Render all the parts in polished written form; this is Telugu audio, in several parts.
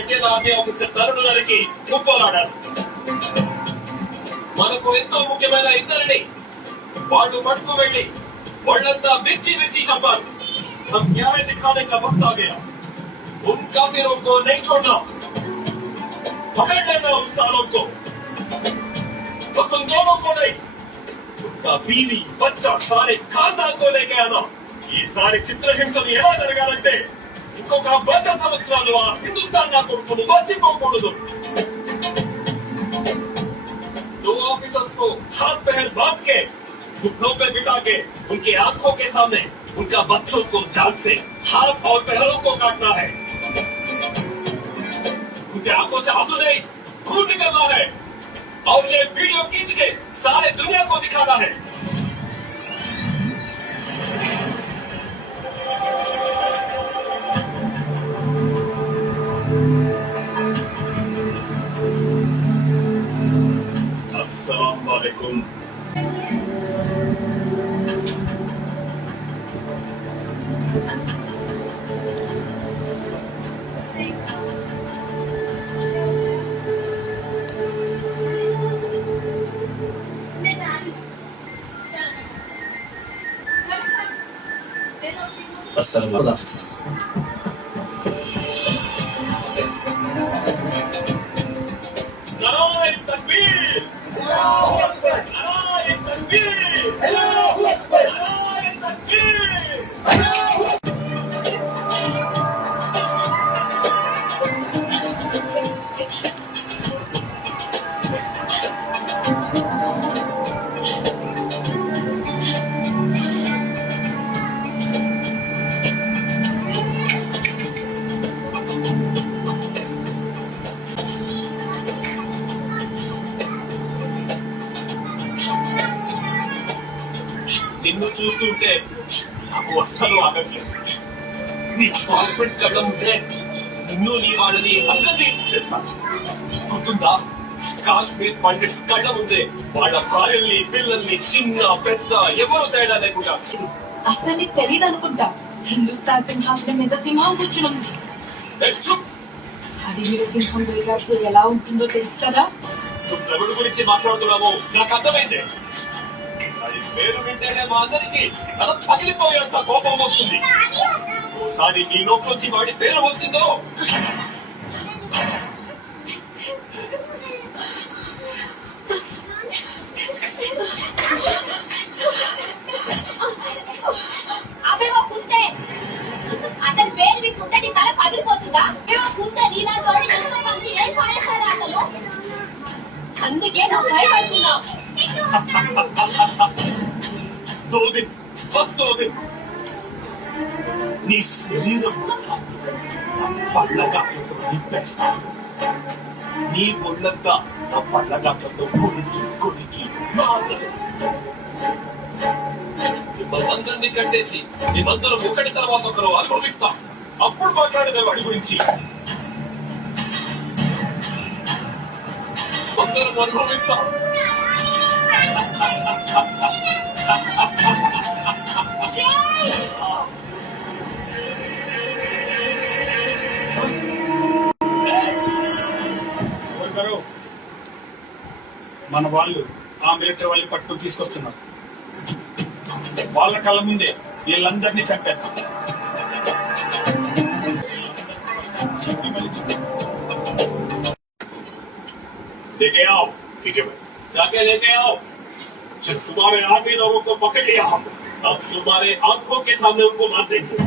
ఇండియన్ ఆర్మీ ఆఫీసర్ తరుణులకి ముప్పోలాడారు. మనకు ఎంతో ముఖ్యమైన ఇద్దరిని వాళ్ళు పట్టుకు వెళ్ళి వాళ్ళంతా మిర్చి మిర్చి చంపారు. हम न्याय दिखाने का वक्त आ गया. उन काफिरों को नहीं छोड़ना. पकड़ लेना उन सालों को. बस उन दोनों को नहीं, उनका बीवी बच्चा सारे खानदान को लेके आना. ఈ సారి చిత్రహింసలు ఎలా జరగాలంటే ఇంకొక 100 సంవత్సరాలు ఆ హిందుస్థాన్ నా కొడుకును మర్చిపోకూడదు. दो ऑफिसर्स को हाथ पैर बांध के घुटनों पे बिठा के उनकी आंखों के सामने उनका बच्चों को जान से हाथ और पैरों को काटना है. उनके आंखों से आंसू नहीं, खून निकलना है और ये वीडियो खींच के सारे दुनिया को दिखाना है. अस्सलाम वालेकुम. अस्सलाम वालेकुम. नाराए तकबीर, अल्लाहू अकबर. नाराए तकबीर, अल्लाहू अकबर. नाराए तकबीर, अल्लाहू अकबर. నిన్ను చూస్తుంటే నాకు అస్సలు ఆగట్లేదు. నీ కాన్ఫిడెంట్ కళ్ళ ముందే నిన్ను నీ వాళ్ళని అందరినీ చేస్తాను. గుర్తుందా, కాశ్మీర్ పండిట్స్ కళ్ళ ముందే వాళ్ళ భార్యల్ని పిల్లల్ని చిన్న పెద్ద ఎవరో తేడా లేకుండా. అస్సలు నీకు తెలియదు అనుకుంటా, హిందుస్థాన్ సింహాసనం మీద సింహం కూర్చున్నాం. అది మీరు సింహం వెళ్ళినప్పుడు ఎలా ఉంటుందో తెలుసు కదా. నువ్వు ద్రవిడు గురించి మాట్లాడుతున్నావు, నాకు అర్థమైంది. అది పేరు వింటేనే మా అందరికి అలా పగిలిపోయేంత కోపం వస్తుంది. ఓసారి నీ నోట్లోంచి వాడి పేరు వచ్చిందో అతని పేరు వింటుంటే నీ తల పగిలిపోతుందా? అసలు అందుకే నువ్వు భయపడుతున్నావు. నీ శరీరం పళ్ళగాట్లతో నింపేస్తాను. నీ ఒళ్ళంతా నా పళ్ళగాట్లతో కొరికి కొరికి మిమ్మల్ని అందరినీ కట్టేసి మేమందరం ఒకటి తర్వాత ఒకరు అనుభవిస్తాం. అప్పుడు మాట్లాడేది వాడి గురించి. అందరం అనుభవిస్తాం. మన వాళ్ళు ఆ మిలిటరీ వాళ్ళని పట్టుకుని తీసుకొస్తున్నారు. వాళ్ళ కళ్ళ ముందే వీళ్ళందరినీ చంపేద్దాం. लेके आओ, ठीक है, जाके लेके आओ. जब तुम्हारे आर्मी लोगों को पकड़ लिया हम, अब तुम्हारे आंखों के सामने उनको मार देंगे.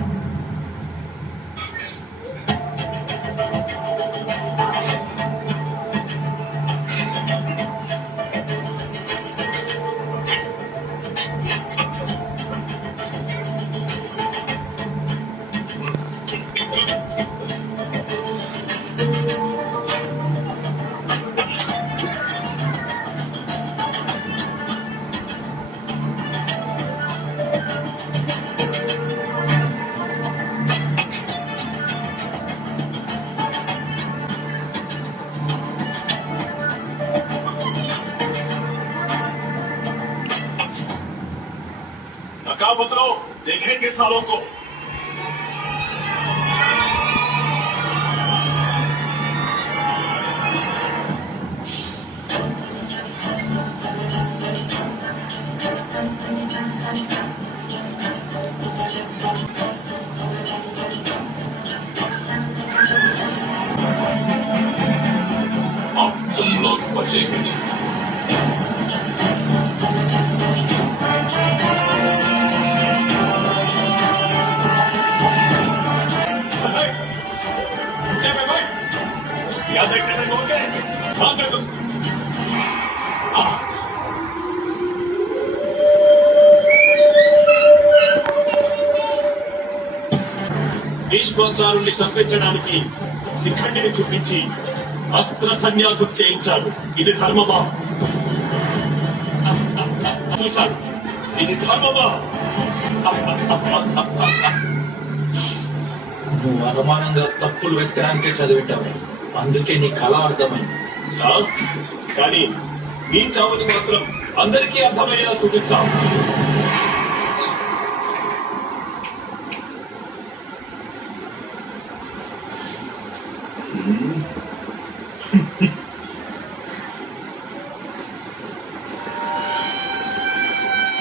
नकाबतरो देखेंगे सालों को. గొడవ చేయకండి. याद रखना लोगे ध्यान रखो. భీష్మాచారుల్ని చంపించడానికి శిఖండిని చూపించి అస్త్ర సన్యాసం చేయించారు. ఇది ధర్మమా? చూశారు, ఇది ధర్మమా? నువ్వు అనుమానంగా తప్పులు వెతకడానికే చదివింటావు, అందుకే నీ కళ అర్థమైంది. కానీ నీ చావుని మాత్రం అందరికీ అర్థమయ్యేలా చూపిస్తాం.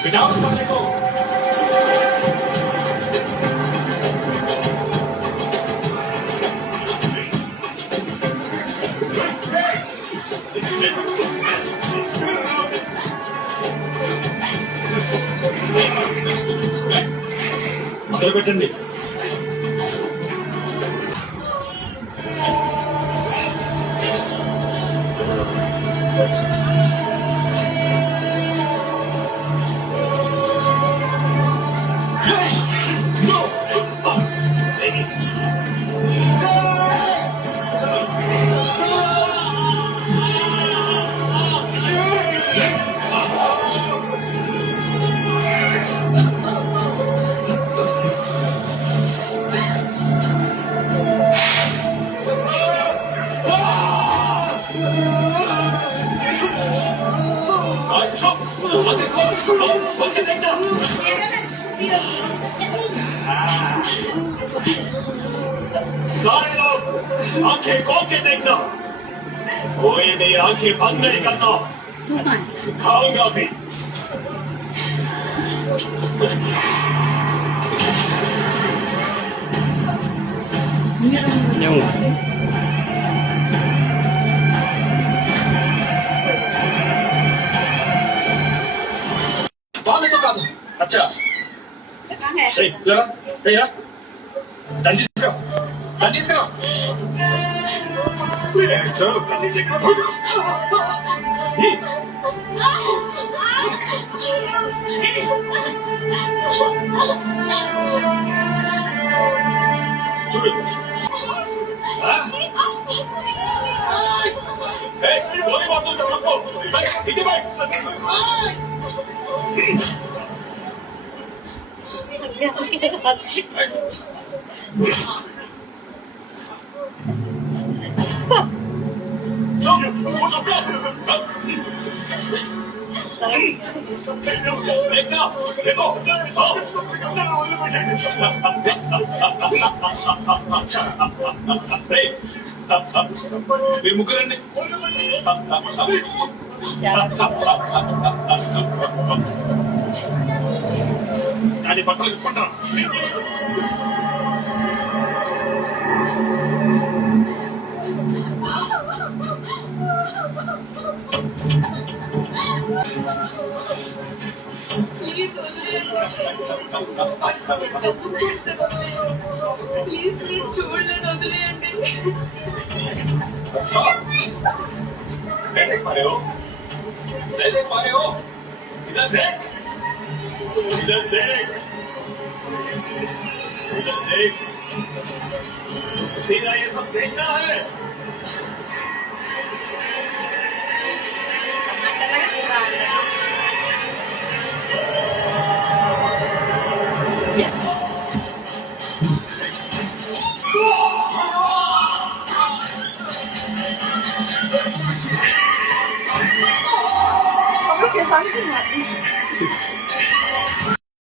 बिठाओ साले को. మొదలు పెట్టండి. सारे लोग आंखें खोल के देखना, कोई भी आंखें बंद नहीं करना. खाऊंगा भी. వాళ్ళతో కాదు. అచ్చా దాన్ని తీసుకురా, దాన్ని తీసుకురా. చూడు, గోలి మాత్రం సబ్బు ఇది బై. మీరు ముగ్గురండి. దాని బట్టలు ఇప్పంటారా? ప్లీజ్ మీరు చూడలేని వదిలేయండి. अच्छा, नहीं देख पा रहे हो? नहीं देख पा रहे हो? इधर देख, इधर देख, इधर देख. सीधा ये सब देखना है. Oke, sampai